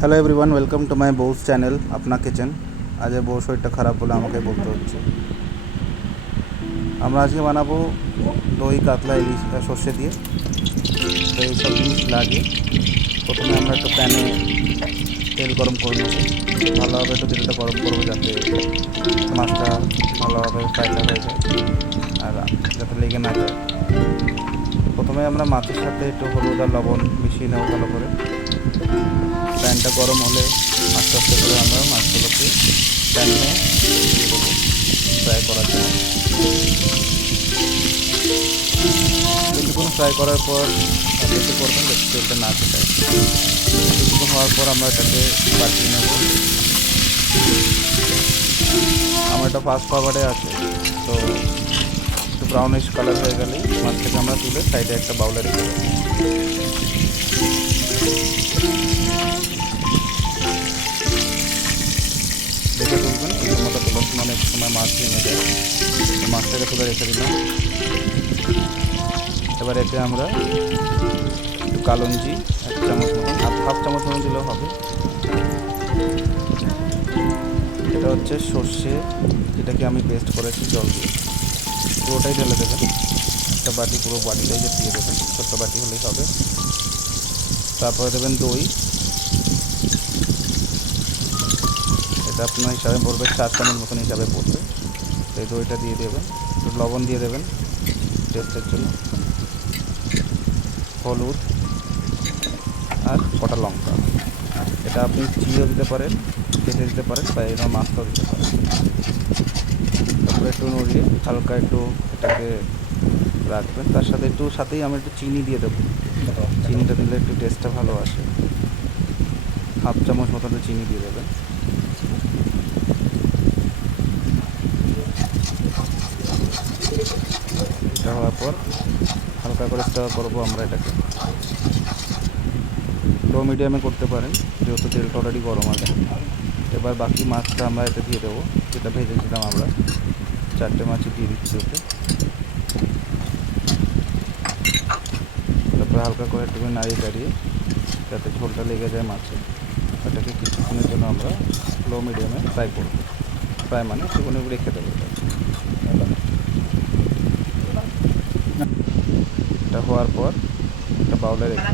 Hello everyone, welcome to my বউস channel Apna kitchen. আজ বউ শরীরটা খারাপ বলে আমাকে বলতে হচ্ছে। আমরা আজকে বানাবো দই কাতলা ইলিশ সর্ষে দিয়ে। তো এইসব জিনিস লাগে। প্রথমে আমরা একটু প্যানে তেল গরম করে নেবো। ভালোভাবে একটু তেলটা গরম করবো যাতে মাছটা ভালোভাবে ফ্রাইটা হয়ে যায় আর যাতে লেগে না যায়। প্রথমে আমরা মাছের সাথে একটু হলুদ আর লবণ মিশিয়ে নেবো ভালো করে। প্যানটা গরম হলে আস্তে আস্তে করে আমরা মাছগুলোকে প্যানে দিয়ে দেবো ফ্রাই করার জন্য। কিছুক্ষণ ফ্রাই করার পর বেশি করবেন যাতে তেলটা না ফেটায়। কিছুক্ষণ হওয়ার পর আমরা এটাকে বাটিয়ে নেব। আমার এটা ফাস্ট ফরওয়ার্ডে আছে, তো একটু ব্রাউনিশ কালার হয়ে গেলেই মাছটাকে আমরা তুলে সাইডে একটা বাউলে রেখে দেবো। দেখে তুলবেন, এই সময়টা তোলার সময় অনেক সময় মাছ ভেঙে যায়। মাছটাকে তুলে রেখে দিলাম। এবার এতে আমরা একটু কালঞ্জি 1 চামচ মতন, হাফ চামচ মতন দিলেও হবে। এটা হচ্ছে সর্ষে, যেটাকে আমি পেস্ট করেছি জল দিয়ে, পুরোটাই ঢেলে দেবেন। একটা বাটি, পুরো বাটিটাই যে দিয়ে দেবেন, ছোট্ট বাটি হলেই হবে। তারপরে দেবেন দই। এটা আপনার হিসাবে পড়বে 4 চামচ মতন হিসাবে পড়বে। এই দইটা দিয়ে দেবেন। একটু লবণ দিয়ে দেবেন টেস্টের জন্য, হলুদ আর কটা লঙ্কা। এটা আপনি চিড়েও দিতে পারেন, কেটে দিতে পারেন, বা এরকম মাছটাও দিতে পারেন। তারপরে একটু নড়িয়ে হালকা একটু এটাকে রাখবেন। তার সাথে সাথেই আমি একটু চিনি দিয়ে দেবো। চিনিটা দিলে একটু টেস্টটা ভালো আসে। হাফ চামচ মতো চিনি দিয়ে দেবেন। এটা হওয়ার পর হালকা করে স্টার করবো আমরা এটাকে। লো মিডিয়ামে করতে পারেন, যেহেতু তেলটা অলরেডি গরম আছে। এবার বাকি মাছটা আমরা এটা দিয়ে দেবো, যেটা ভেজেছিলাম আমরা। 4টে মাছই দিয়ে দিচ্ছি ওতে। তারপরে হালকা করে একটু নাড়িয়ে দাঁড়িয়ে যাতে ঝোলটা লেগে যায় মাছে, এটাকে কিছুক্ষণের জন্য আমরা লো মিডিয়ামে ফ্রাই করবো। ফ্রাই মানে একটুখানি রেখে দেবো। এটা হওয়ার পর একটা বাউলে রেখে